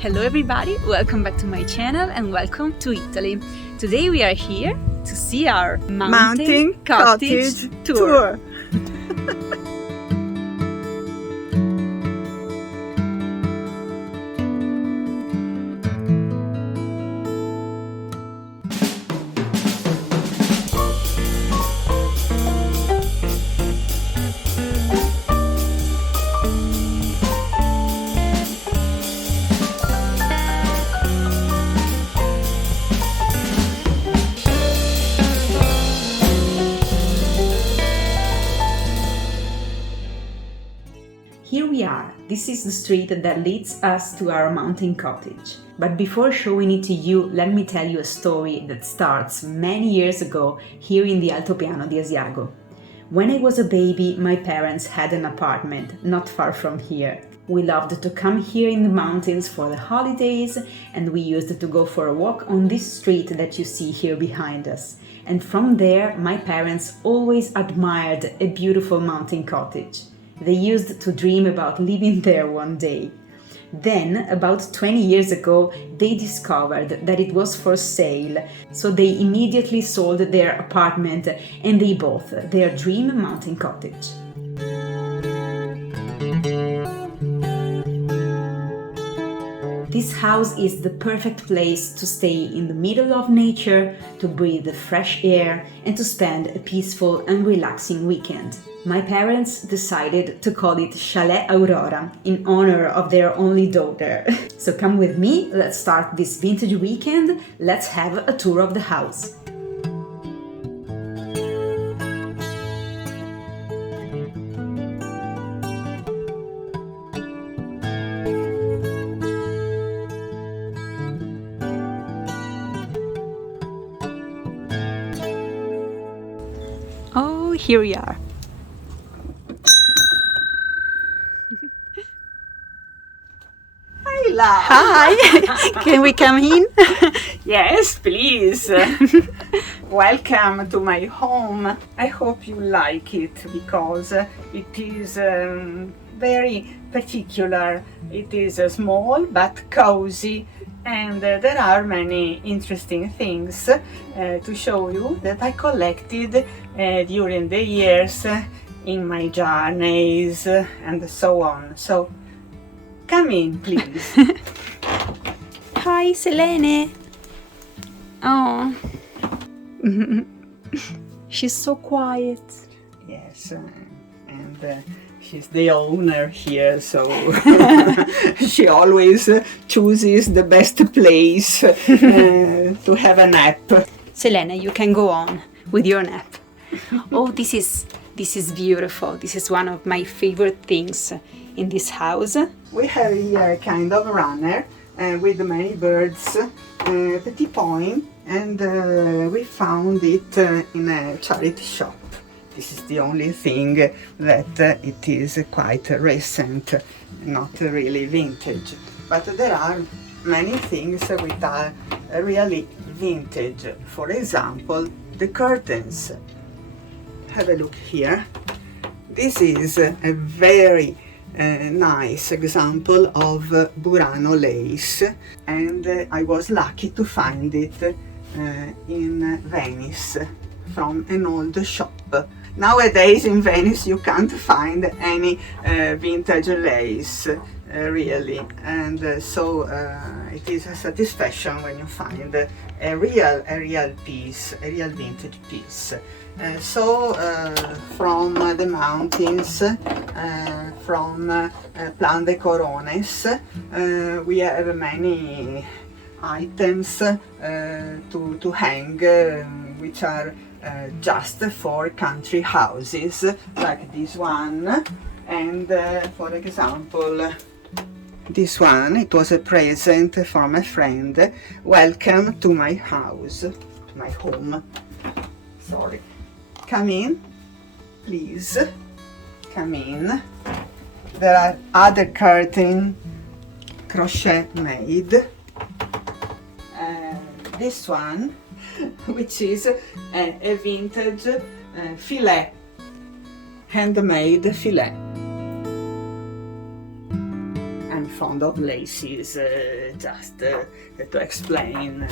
Hello everybody, welcome back to my channel and welcome to Italy. Today we are here to see our mountain cottage tour. Here we are. This is the street that leads us to our mountain cottage. But before showing it to you, let me tell you a story that starts many years ago here in the Altopiano di Asiago. When I was a baby, my parents had an apartment not far from here. We loved to come here in the mountains for the holidays, and we used to go for a walk on this street that you see here behind us. And from there, my parents always admired a beautiful mountain cottage. They used to dream about living there one day. Then, about 20 years ago, they discovered that it was for sale, so they immediately sold their apartment and they bought their dream mountain cottage. This house is the perfect place to stay in the middle of nature, to breathe fresh air, and to spend a peaceful and relaxing weekend. My parents decided to call it Chalet Aurora in honor of their only daughter. So come with me, let's start this vintage weekend, let's have a tour of the house. Oh, here we are. Hi! Can we come in? Yes, please. Welcome to my home. I hope you like it because it is very particular. It is small but cozy, and there are many interesting things to show you that I collected during the years in my journeys and so on. So come in, please. Hi, Selene. Oh, she's so quiet. Yes, and she's the owner here, so she always chooses the best place to have a nap. Selene, you can go on with your nap. Oh, this is beautiful. This is one of my favorite things in this house. We have here a kind of runner with many birds, petit point, and we found it in a charity shop. This is the only thing that it is quite recent, not really vintage. But there are many things which are really vintage. For example, the curtains. Have a look here. This is a very nice example of Burano lace, and I was lucky to find it in Venice from an old shop. Nowadays in Venice you can't find any vintage lace really, and so it is a satisfaction when you find a real piece, a real vintage piece. From the mountains, from Plan de Corones, we have many items to hang, which are just for country houses, like this one, and for example, this one, it was a present from a friend. Welcome to my house, to my home. Sorry. Come in, please. Come in. There are other curtains crochet made. This one, which is a vintage filet, handmade filet. And fond of laces, just to explain.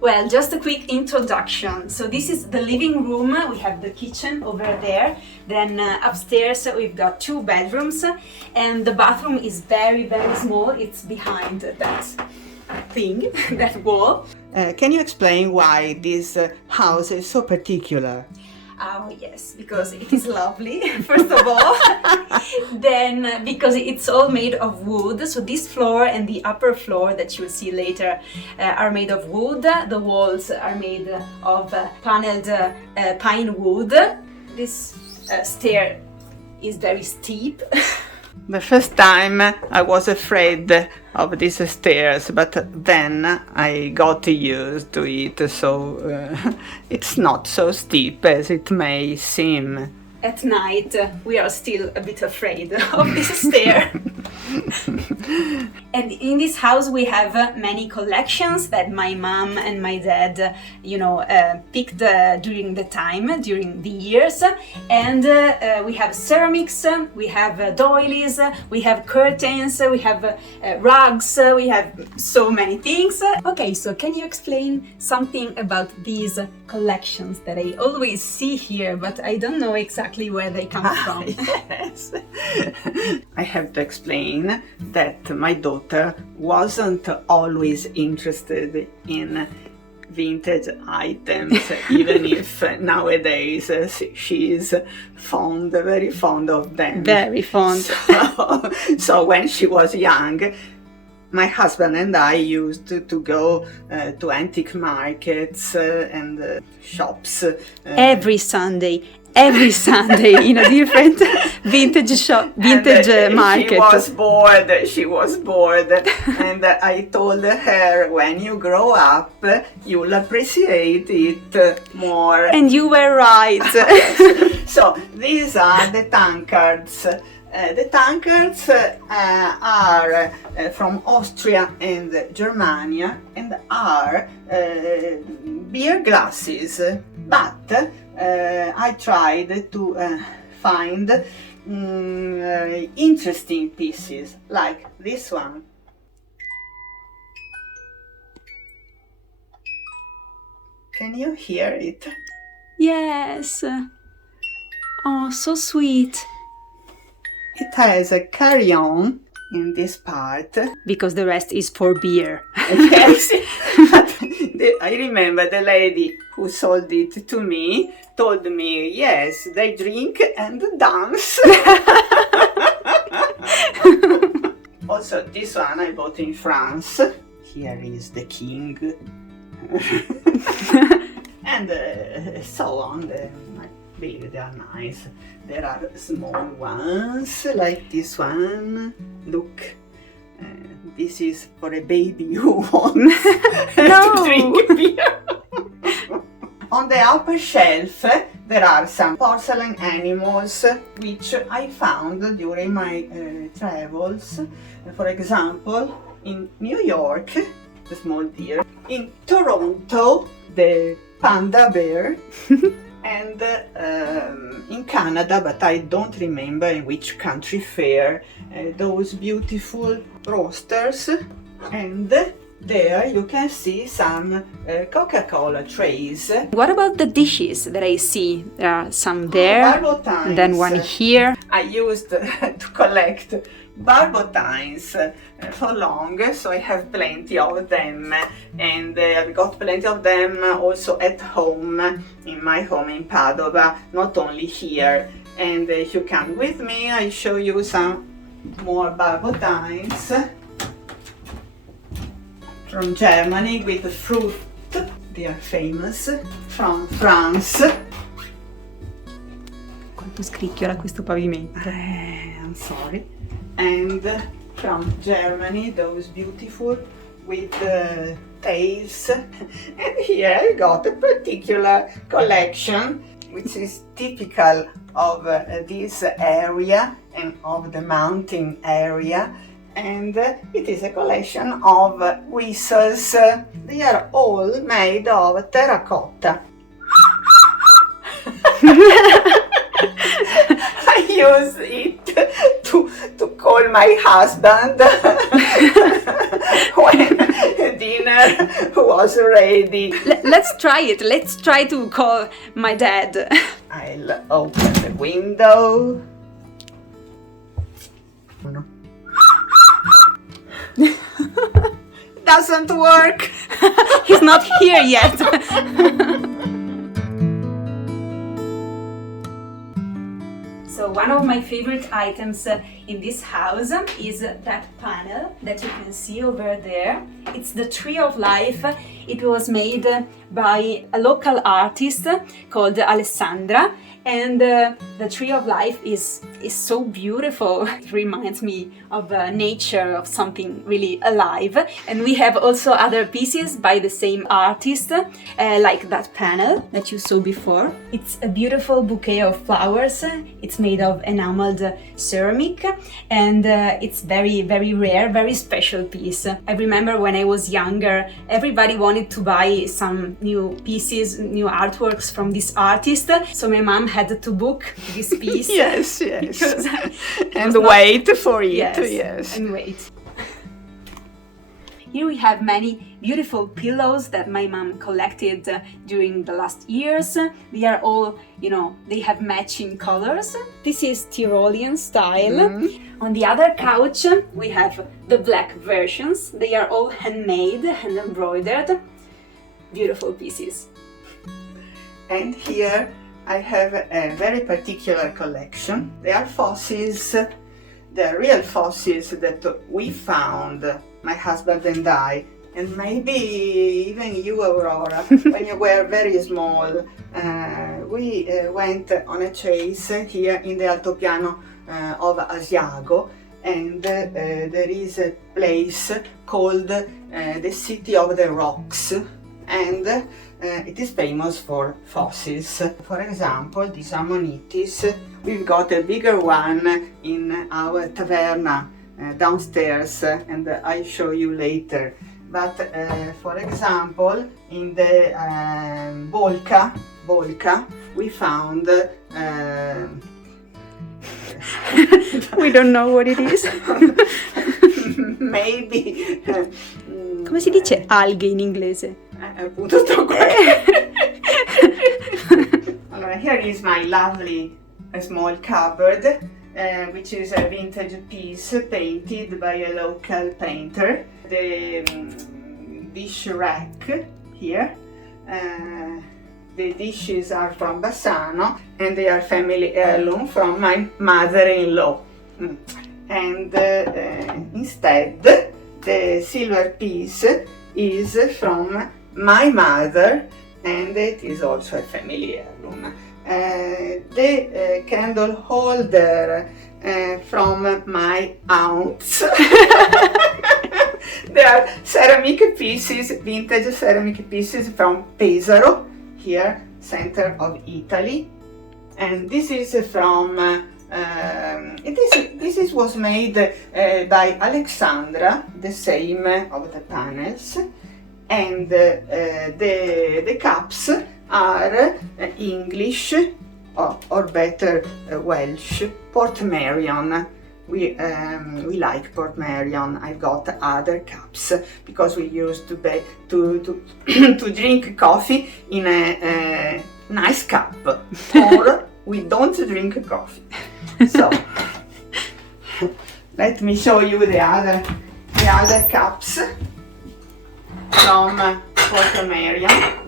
Well, just a quick introduction. So this is the living room. We have the kitchen over there. Then upstairs we've got 2 bedrooms, and the bathroom is very, very small. It's behind that thing, that wall. Can you explain why this house is so particular? Oh yes, because it is lovely, first of all. Then because it's all made of wood, so this floor and the upper floor that you'll see later are made of wood. The walls are made of paneled pine wood. This stair is very steep. The first time I was afraid of these stairs, but then I got used to it, so it's not so steep as it may seem. At night we are still a bit afraid of this stair. And in this house we have many collections that my mom and my dad, picked during the years. And we have ceramics, we have doilies, we have curtains, we have rugs, we have so many things. Okay, so can you explain something about these collections that I always see here, but I don't know exactly where they come from? Yes. I have to explain that my daughter wasn't always interested in vintage items, even if nowadays she is very fond of them. Very fond. So when she was young, my husband and I used to go to antique markets and shops. Every Sunday in a different vintage shop, market. She was bored, and I told her, when you grow up, you'll appreciate it more. And you were right. So these are the tankards. The tankards are from Austria and Germany and are beer glasses, but I tried to find interesting pieces like this one. Can you hear it? Yes. Oh, so sweet. It has a carry-on in this part. Because the rest is for beer. Yes. I remember the lady who sold it to me told me, yes, they drink and dance. Also, this one I bought in France. Here is the king. And so on. I believe they are nice. There are small ones like this one. Look, this is for a baby who wants to drink beer. On the upper shelf there are some porcelain animals which I found during my travels. For example, in New York, the small deer. In Toronto, the panda bear. And in Canada, but I don't remember in which country fair, those beautiful roasters. And there you can see some Coca-Cola trays. What about the dishes that I see? There are some there, and then one here. I used to collect barbotines for long, so I have plenty of them, and I've got plenty of them also at home, in my home in Padova, not only here. And if you come with me, I show you some more barbotines from Germany with the fruit. They are famous. From France. Quanto scricchiola questo pavimento. I'm sorry. And from Germany, those beautiful with tails. And here I got a particular collection which is typical of this area and of the mountain area. And it is a collection of whistles. They are all made of terracotta. I use it to call my husband when dinner was ready. Let's try it. Let's try to call my dad. I'll open the window. No. Doesn't work. He's not here yet. So one of my favorite items in this house is that panel that you can see over there. It's the Tree of Life. It was made by a local artist called Alessandra, and the Tree of Life is so beautiful. It reminds me of nature, of something really alive. And we have also other pieces by the same artist, like that panel that you saw before. It's a beautiful bouquet of flowers. It's made of enameled ceramic, and it's very, very rare, very special piece. I remember when I was younger, everybody wanted to buy some new pieces, new artworks from this artist. So my mom had to book this piece. Yes. Because and wait for it. Yes. And wait. Here we have many beautiful pillows that my mom collected during the last years. They are all, they have matching colors. This is Tyrolean style. On the other couch, we have the black versions. They are all handmade, hand embroidered. Beautiful pieces. And here I have a very particular collection. They are fossils. They're real fossils that we found, my husband and I, and maybe even you, Aurora, when you were very small. We went on a chase here in the Altopiano of Asiago, and there is a place called the City of the Rocks, and it is famous for fossils. For example, these ammonites. We've got a bigger one in our tavern downstairs, and I'll show you later. But for example, in the Bolca, we found We don't know what it is. Maybe. Come si dice alghe in inglese? Appunto sto qua. Allora, here is my lovely small cupboard, which is a vintage piece painted by a local painter. The dish rack here. The dishes are from Bassano, and they are family heirloom from my mother-in-law. And instead, the silver piece is from my mother, and it is also a family heirloom. The candle holder from my aunts. They are ceramic pieces, vintage ceramic pieces from Pesaro, here, center of Italy. And this is from, this was made by Alexandra, the same of the panels. And the cups are English, or better Welsh, Portmeirion. We like Portmeirion. I've got other cups because we used to to drink coffee in a nice cup, or we don't drink coffee. So let me show you the other cups from Portmeirion.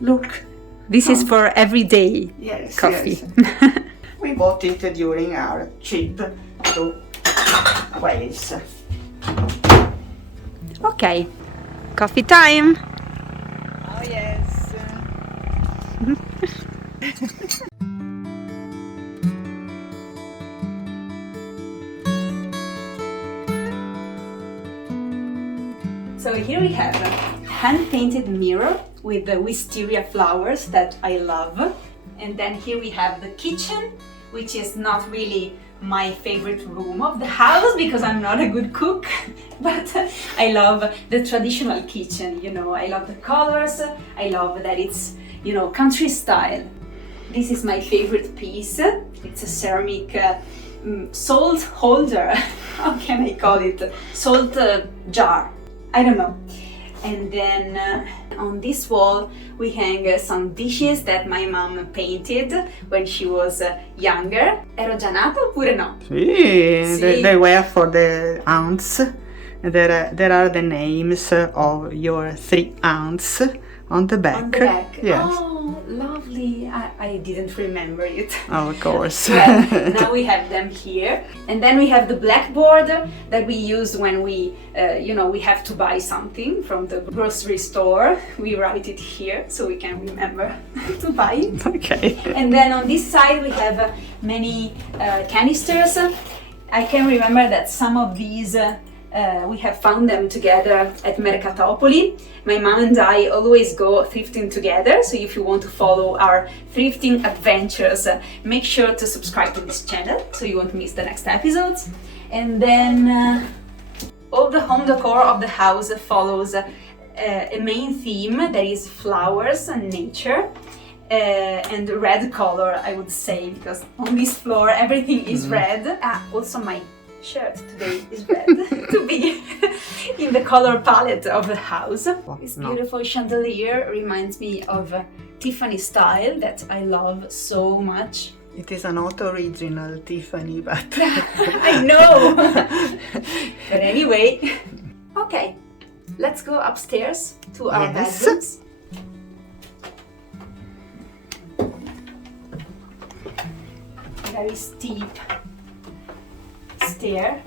Look, this is for everyday coffee. Yes. We bought it during our trip to Wales. Okay, coffee time. Oh yes. So here we have a hand-painted mirror with the wisteria flowers that I love. And then here we have the kitchen, which is not really my favorite room of the house because I'm not a good cook, but I love the traditional kitchen, I love the colors, I love that it's, country style. This is my favorite piece. It's a ceramic salt holder. How can I call it? Salt jar. I don't know. And then on this wall we hang some dishes that my mom painted when she was younger. Ero già nata oppure no? Sì, they were for the aunts. There are the names of your 3 aunts on the back. On the back. Yes. Oh, lovely. I didn't remember it. Of course. Well, now we have them here. And then we have the blackboard that we use when we, we have to buy something from the grocery store. We write it here so we can remember to buy it. Okay. And then on this side we have many canisters. I can remember that some of these we have found them together at Mercatopoli. My mom and I always go thrifting together, so if you want to follow our thrifting adventures, make sure to subscribe to this channel so you won't miss the next episodes. And then all the home decor of the house follows a main theme that is flowers and nature. And red color, I would say, because on this floor everything is red. Also my shirt today is red to be in the color palette of the house. This beautiful chandelier reminds me of Tiffany style that I love so much. It is not original Tiffany, but I know. But anyway, okay, let's go upstairs to our bedrooms. Very steep stair.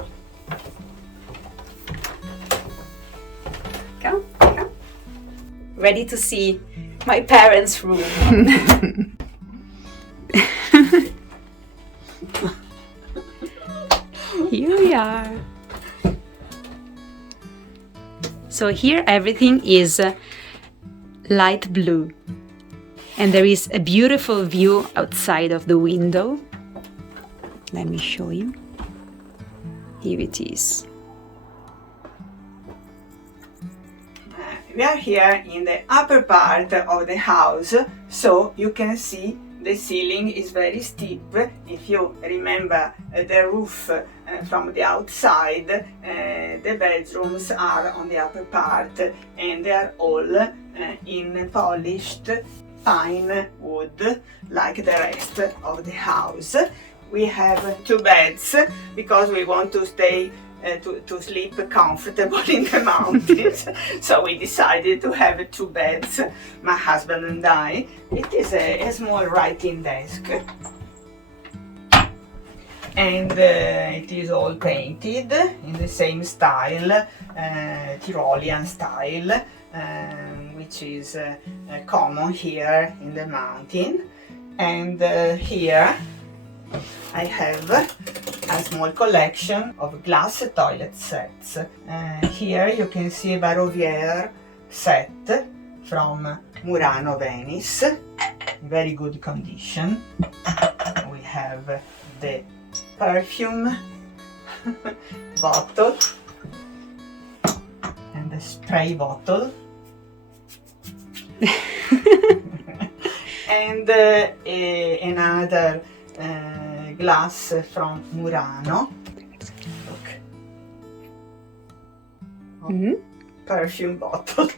Come. Ready to see my parents' room. Here we are. So here everything is light blue. And there is a beautiful view outside of the window. Let me show you. Here it is. We are here in the upper part of the house, so you can see the ceiling is very steep. If you remember the roof from the outside, the bedrooms are on the upper part and they are all in polished fine wood like the rest of the house. We have 2 beds because we want to stay to sleep comfortable in the mountains. So we decided to have 2 beds, my husband and I. It is a small writing desk. And it is all painted in the same style, Tyrolean style, which is common here in the mountain. And here I have a small collection of glass toilet sets. Here you can see a Barovière set from Murano, Venice, in very good condition. We have the perfume bottle and the spray bottle. And another glass from Murano. Look. Perfume bottle.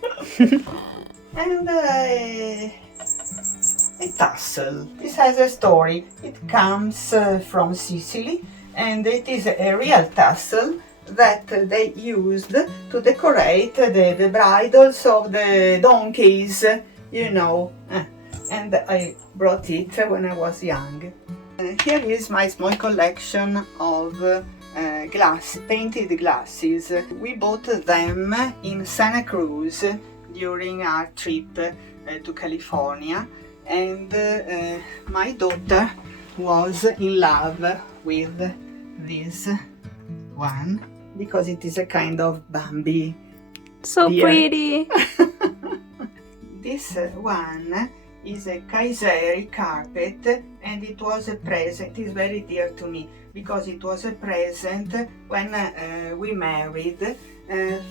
And a tassel. This has a story. It comes from Sicily and it is a real tassel that they used to decorate the bridles of the donkeys, you know. And I brought it when I was young. Here is my small collection of painted glasses. We bought them in Santa Cruz during our trip to California, and my daughter was in love with this one because it is a kind of Bambi. So pretty! This one is a Kayseri carpet, and it was a present. It is very dear to me because it was a present when we married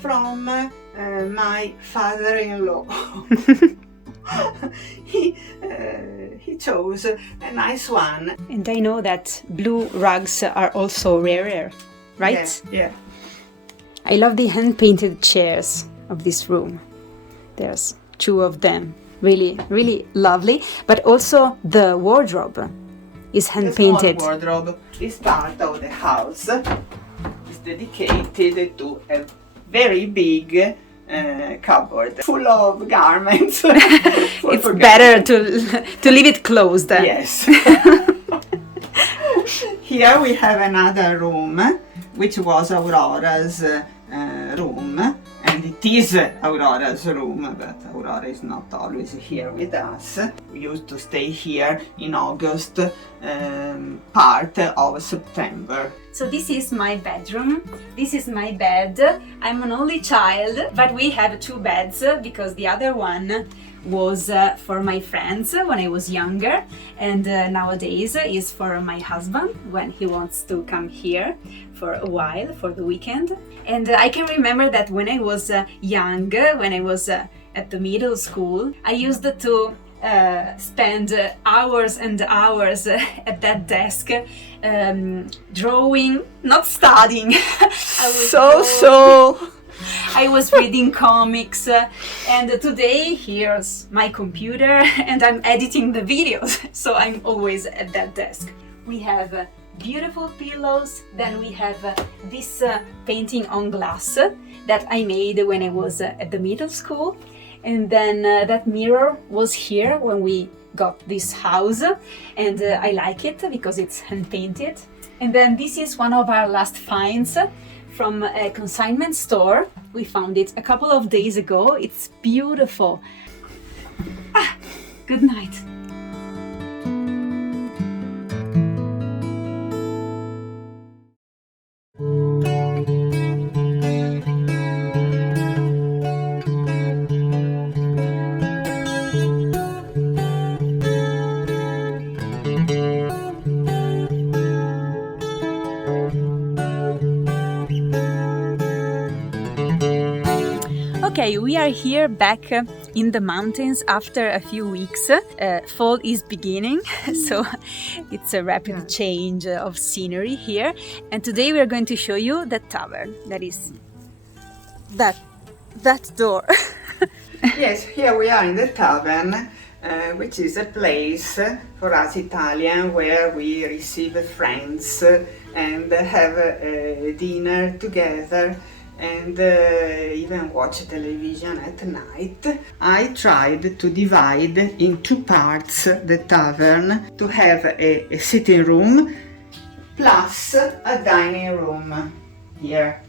from my father-in-law. he chose a nice one. And I know that blue rugs are also rarer, right? Yeah. I love the hand-painted chairs of this room. There's 2 of them. Really, really lovely. But also the wardrobe is hand-painted. The small wardrobe. This part of the house is dedicated to a very big cupboard full of garments. It's better to leave it closed. Yes. Here we have another room, which was Aurora's room, and it is Aurora's room, but Aurora is not always here with us. We used to stay here in August, part of September. So this is my bedroom, this is my bed. I'm an only child, but we have 2 beds because the other one was for my friends when I was younger, and nowadays is for my husband when he wants to come here for a while, for the weekend. And I can remember that when I was young, when I was at the middle school, I used to spend hours and hours at that desk drawing, not studying. I was reading comics, and today here's my computer and I'm editing the videos, so I'm always at that desk. We have beautiful pillows, then we have this painting on glass that I made when I was at the middle school, and then that mirror was here when we got this house, and I like it because it's hand painted. And then this is one of our last finds from a consignment store. We found it a couple of days ago. It's beautiful. Good night. Okay, we are here back in the mountains after a few weeks. Fall is beginning, so it's a rapid change of scenery here. And today we are going to show you the tavern. That is that door. Yes, here we are in the tavern, which is a place for us Italian where we receive friends and have a dinner together, and even watch television at night. I tried to divide in 2 parts the tavern to have a sitting room plus a dining room. Here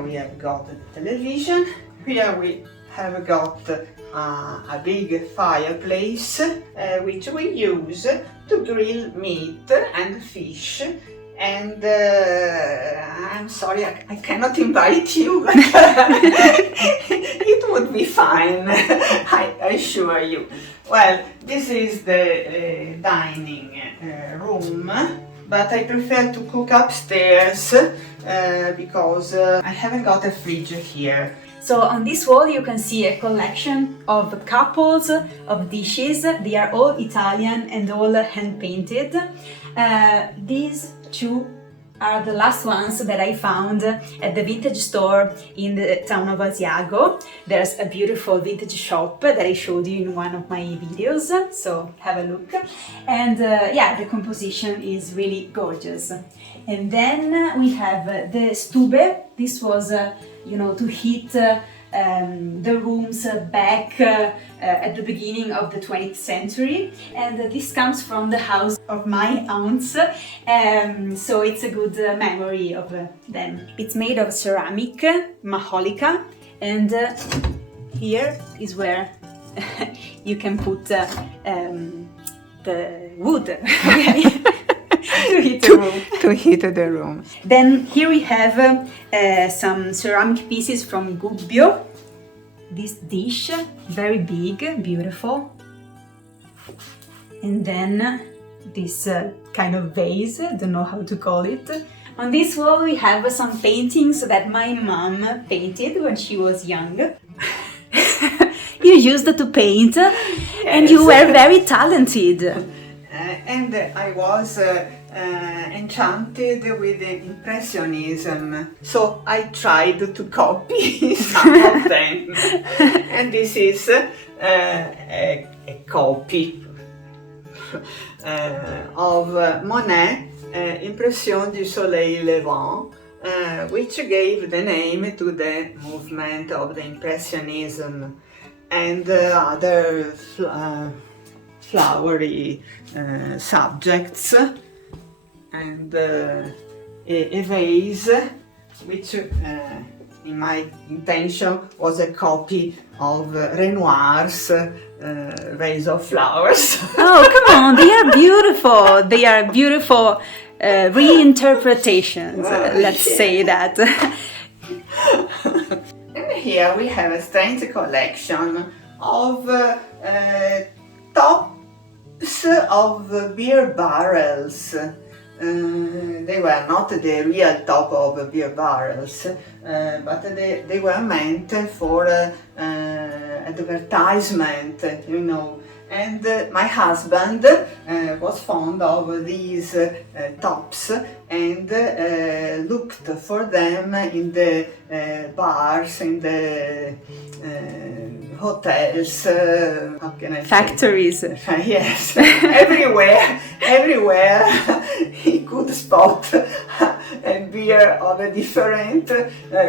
we have got the television. Here we have got a big fireplace which we use to grill meat and fish. And I'm sorry, I cannot invite you, but it would be fine, I assure you. Well, this is the dining room, but I prefer to cook upstairs because I haven't got a fridge here. So on this wall you can see a collection of couples of dishes. They are all Italian and all hand painted. These 2 are the last ones that I found at the vintage store in the town of Asiago. There's a beautiful vintage shop that I showed you in one of my videos, so have a look. And yeah, the composition is really gorgeous. And then we have the stube. This was, to heat the rooms back at the beginning of the 20th century, and this comes from the house of my aunts, so it's a good memory of them. It's made of ceramic, maholica, and here is where you can put the wood to heat the room. To heat the room. Then here we have some ceramic pieces from Gubbio. This dish, very big, beautiful. And then this kind of vase, don't know how to call it. On this wall we have some paintings that my mom painted when she was young. You used to paint, and you were very talented. And I was enchanted with the Impressionism, so I tried to copy some of them. And this is a copy of Monet, Impression du Soleil Levant, which gave the name to the movement of the Impressionism and other flowery subjects, and a vase which in my intention was a copy of Renoir's vase of flowers. Oh, come on, they are beautiful. They are beautiful reinterpretations, let's say that. And here we have a strange collection of tops of beer barrels. They were not the real top of beer barrels, but they were meant for advertisement, you know. And my husband was fond of these tops and looked for them in the bars, in the hotels, how can I Factories. say? Yes, everywhere he could spot a beer of a different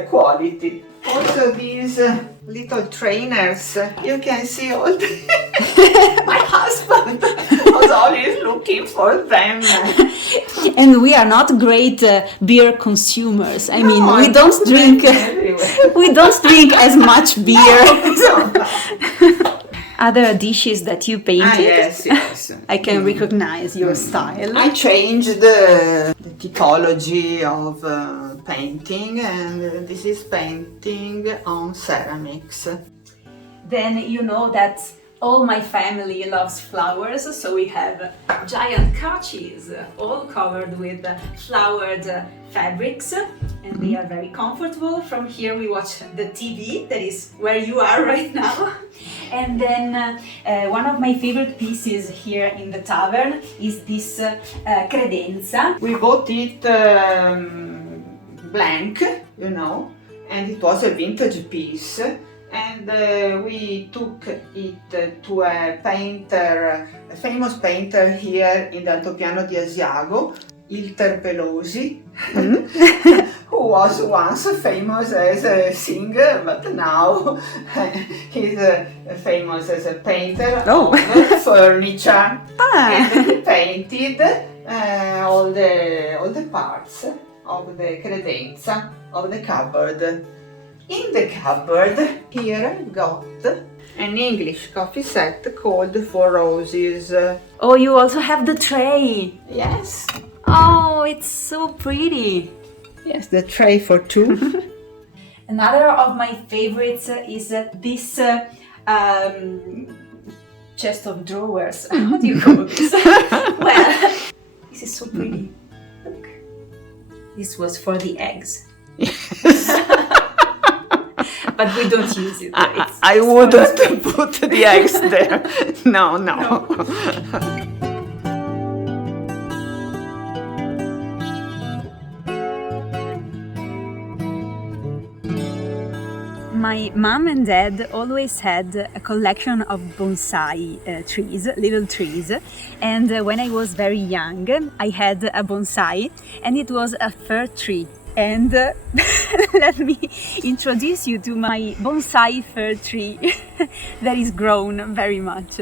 quality. Also these little trainers, you can see all the my husband was always looking for them. And we are not great beer consumers. I mean, we don't drink as much beer. Other dishes that you painted. Yes. I can recognize your style. I changed the typology of painting, and this is painting on ceramics. Then you know that all my family loves flowers, so we have giant couches all covered with flowered fabrics, and they are very comfortable. From here we watch the TV, that is where you are right now. And then one of my favorite pieces here in the tavern is this credenza. We bought it blank, you know, and it was a vintage piece. And we took it to a painter, a famous painter here in the Altopiano di Asiago, Ilter Pelosi, who was once famous as a singer, but now he's famous as a painter of furniture. And he painted all the parts of the credenza, of the cupboard. In the cupboard, here I've got an English coffee set called Four Roses. Oh, you also have the tray. Yes. Oh, it's so pretty. Yes, the tray for two. Another of my favorites is this chest of drawers. How do you call this? Well, this is so pretty. Look. This was for the eggs. But we don't use it. I wouldn't put the eggs there. No. My mom and dad always had a collection of bonsai trees, little trees. And when I was very young, I had a bonsai, and it was a fir tree. And let me introduce you to my bonsai fir tree that is grown very much.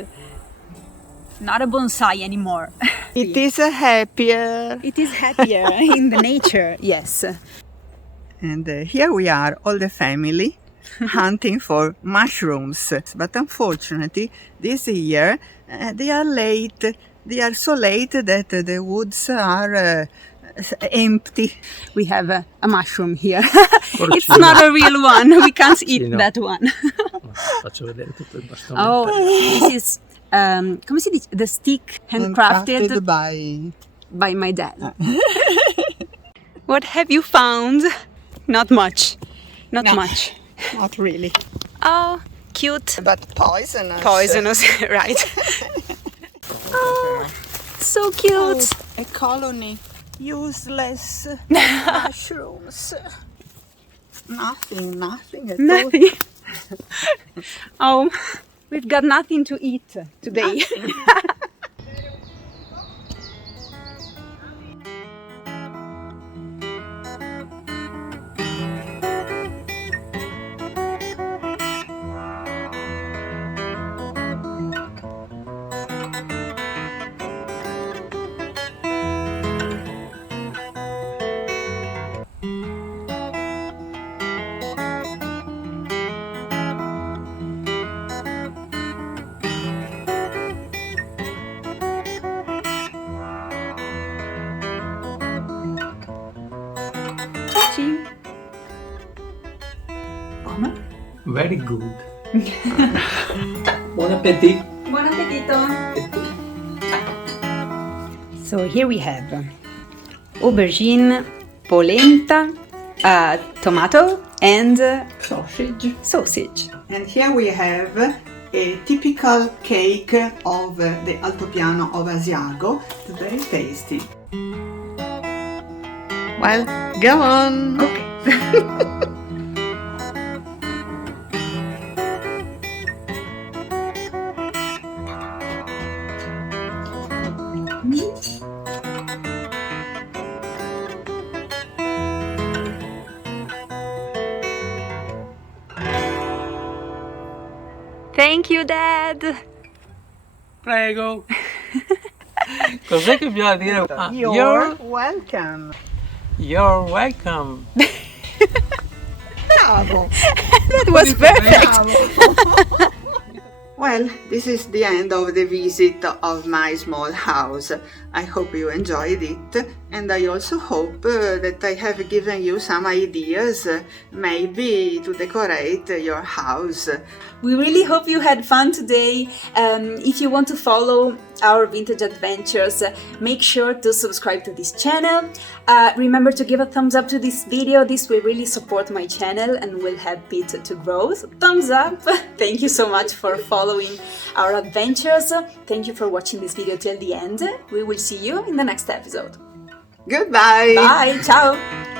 Not a bonsai anymore. It is happier. It is happier in the nature, yes. And here we are, all the family, hunting for mushrooms. But unfortunately, this year they are late. They are so late that the woods are empty. We have a mushroom here. It's not a real one. We can't eat that one. Faccio vedere tutto il bastone. Oh, this is come si dice? The stick handcrafted by my dad. What have you found? Not much. Not much. Not really. Oh, cute, but poisonous. poisonous, right? Oh, so cute. A colony. Useless mushrooms. Nothing at all. Nothing. Oh, we've got nothing to eat today. Very good. Buon appetit. Buon appetito! So here we have aubergine, polenta, tomato and sausage. And here we have a typical cake of the Altopiano of Asiago. It's very tasty. Well, go on! Okay. Thank you, Dad! Prego. Cos'è che bisogna dire? Ah, You're welcome! you're welcome. Bravo! That was perfect! Well, this is the end of the visit of my small house. I hope you enjoyed it, and I also hope that I have given you some ideas, maybe to decorate your house. We really hope you had fun today. If you want to follow our vintage adventures, make sure to subscribe to this channel. Remember to give a thumbs up to this video. This will really support my channel and will help it to grow. So thumbs up! Thank you so much for following our adventures. Thank you for watching this video till the end. We will see you in the next episode. Goodbye! Bye! Ciao!